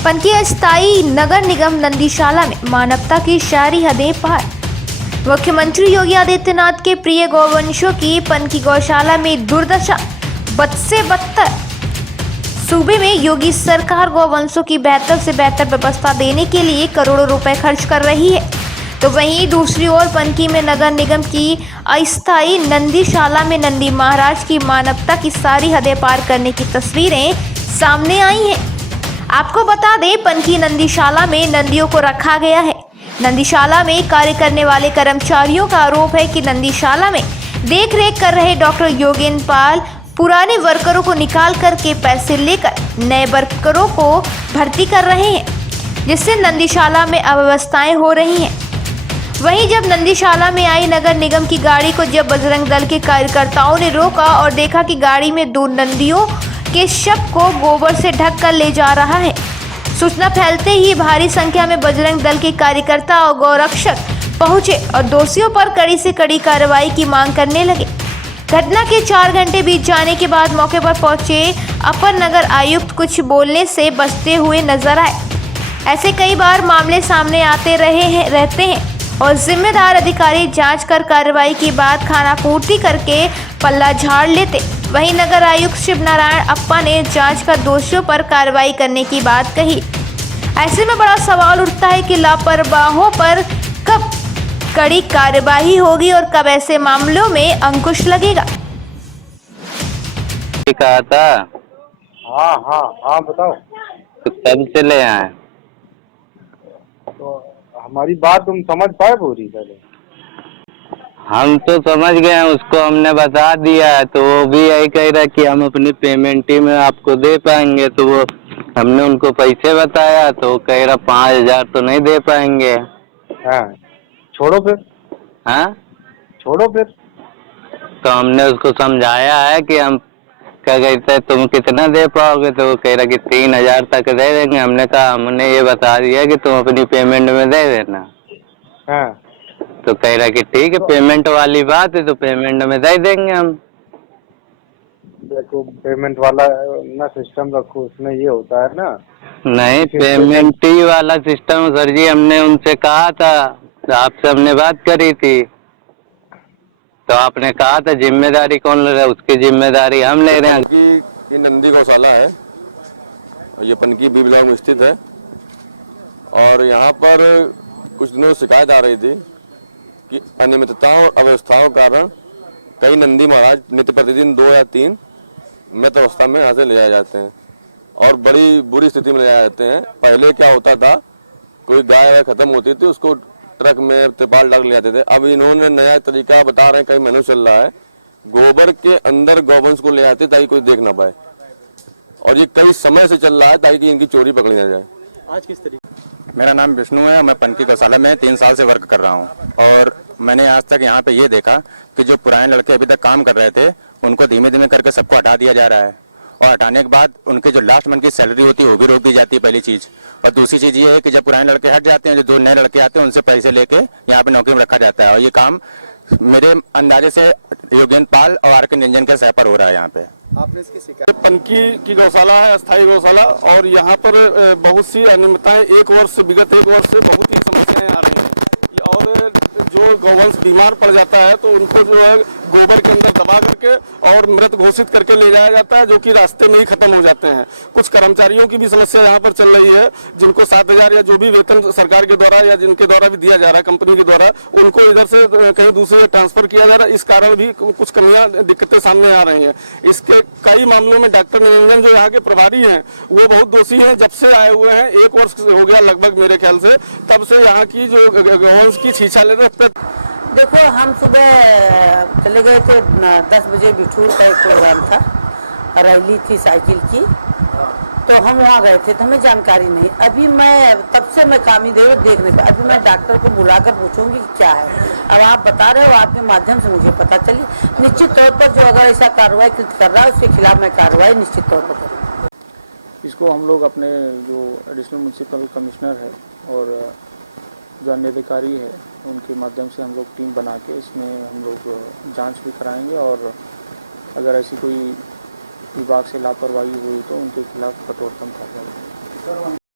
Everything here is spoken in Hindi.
पनकी अस्थायी नगर निगम नंदीशाला में मानवता की सारी हदें पार। मुख्यमंत्री योगी आदित्यनाथ के प्रिय गौवंशों की पनकी गौशाला में दुर्दशा बद से बदतर। सूबे में योगी सरकार गौवंशों की बेहतर से बेहतर व्यवस्था देने के लिए करोड़ों रुपए खर्च कर रही है, तो वहीं दूसरी ओर पनकी में नगर निगम की अस्थायी नंदीशाला में नंदी महाराज की मानवता की सारी हदें पार करने की तस्वीरें सामने आई हैं। आपको बता दें, पनकी नंदीशाला में नंदियों को रखा गया है। नंदीशाला में कार्य करने वाले कर्मचारियों का आरोप है कि नंदीशाला में देख रेख कर रहे डॉक्टर योगेंद्र पाल पुराने वर्करों को निकाल करके पैसे लेकर नए वर्करों को भर्ती कर रहे हैं, जिससे नंदीशाला में अव्यवस्थाएं हो रही हैं। वहीं जब नंदीशाला में आई नगर निगम की गाड़ी को जब बजरंग दल के कार्यकर्ताओं ने रोका और देखा कि गाड़ी में 2 नंदियों के शव को गोबर से ढक कर ले जा रहा है। सूचना फैलते ही भारी संख्या में बजरंग दल के कार्यकर्ता और गौरक्षक पहुंचे और दोषियों पर कड़ी से कड़ी कार्रवाई की मांग करने लगे। घटना के 4 घंटे बीत जाने के बाद मौके पर पहुंचे अपर नगर आयुक्त कुछ बोलने से बचते हुए नजर आए। ऐसे कई बार मामले सामने आते रहते हैं और जिम्मेदार अधिकारी जांच कर कार्रवाई के बाद खाना पूर्ति करके पल्ला झाड़ लेते। वहीं नगर आयुक्त शिव नारायण अप्पा ने जांच कर दोषियों पर कार्रवाई करने की बात कही। ऐसे में बड़ा सवाल उठता है कि लापरवाहों पर कब कड़ी कार्यवाही होगी और कब ऐसे मामलों में अंकुश लगेगा। हाँ बताओ। तो हमारी बात तुम समझ पाए पूरी पहले? हाँ, छोड़ो फिर। हाँ, तो देखो, पेमेंट वाला ना सिस्टम रखो, उसमें ये होता है ना कि फिर पेमेंट। ये पनकी की नंदी गौशाला है और ये पनकी बी ब्लॉक में स्थित है। और यहाँ पर कुछ दिनों से शिकायत आ रही थी कि अनियमितताओं और अव्यवस्थाओं के कारण कई नंदी महाराज नित्य प्रतिदिन 2 या 3 मृत अवस्था में यहाँ से ले जाए जाते हैं और बड़ी बुरी स्थिति में ले जाए जाते हैं। पहले क्या होता था, कोई गाय वाय खत्म होती थी उसको ट्रक में तिरपाल डाल ले जाते थे। अब इन्होंने नया तरीका बता रहे हैं, कई महीनों चल रहा है, गोबर के अंदर गौवंश को ले आते ताकि कोई देख ना पाए, और ये कई समय से चल रहा है ताकि इनकी चोरी पकड़ी ना जाए। आज किस तरीके? मेरा नाम विष्णु है। मैं पनकी गौशाला में 3 साल से वर्क कर रहा हूँ और मैंने आज तक यहाँ पे ये देखा कि जो पुराने लड़के अभी तक काम कर रहे थे उनको धीमे धीमे करके सबको हटा दिया जा रहा है, और हटाने के बाद उनके जो लास्ट मंथ की सैलरी होती है वो भी रोक दी जाती है, पहली चीज़। और दूसरी चीज़ ये है कि जब पुराने लड़के हट जाते हैं, जो 2 नए लड़के आते हैं उनसे पैसे लेके यहाँ पे नौकरी में रखा जाता है। और ये काम मेरे अंदाजे से योगेंद्र पाल और आर के निरंजन के सह पर हो रहा है यहाँ पे। आपने इसकी शिकायत? पनकी की गौशाला है, अस्थायी गौशाला, और यहाँ पर बहुत सी अनियमितताएं विगत एक वर्ष से बहुत ही समस्याएं आ रही हैं। और जो गौवंश बीमार पड़ जाता है तो उनको जो है गोबर के अंदर दबा करके और मृत घोषित करके ले जाया जाता है, जो कि रास्ते में ही खत्म हो जाते हैं। कुछ कर्मचारियों की भी समस्या यहाँ पर चल रही है, जिनको 7,000 या जो भी वेतन सरकार के द्वारा या जिनके द्वारा भी दिया जा रहा है कंपनी के द्वारा, उनको इधर से कहीं दूसरे ट्रांसफर किया जा रहा है। इस कारण भी कुछ कमियां दिक्कतें सामने आ रही हैं। इसके कई मामलों में डॉक्टर निरंजन जो यहाँ के प्रभारी हैं वो बहुत दोषी हैं। जब से आए हुए हैं 1 वर्ष हो गया लगभग मेरे ख्याल से, तब से यहाँ की जो गौवंश की छीछा ले रहे। देखो, हम सुबह चले गए थे 10 बजे, बिठूर का एक प्रोग्राम था, रैली थी साइकिल की, तो हम वहाँ गए थे तो हमें जानकारी नहीं। अभी मैं तब से मैं काम ही देख नहीं पाया। अभी मैं डॉक्टर को बुलाकर पूछूंगी कि क्या है। अब आप बता रहे हो, आपके माध्यम से मुझे पता चली। निश्चित तौर पर जो अगर ऐसा कार्रवाई कर रहा है उसके खिलाफ मैं कार्रवाई निश्चित तौर पर करूँगा। इसको हम लोग अपने जो एडिशनल म्यूनसिपल कमिश्नर है और जो अन्य अधिकारी है उनके माध्यम से हम लोग टीम बना के इसमें हम लोग जांच भी कराएंगे, और अगर ऐसी कोई विभाग से लापरवाही हुई तो उनके खिलाफ कठोरतम कार्रवाई।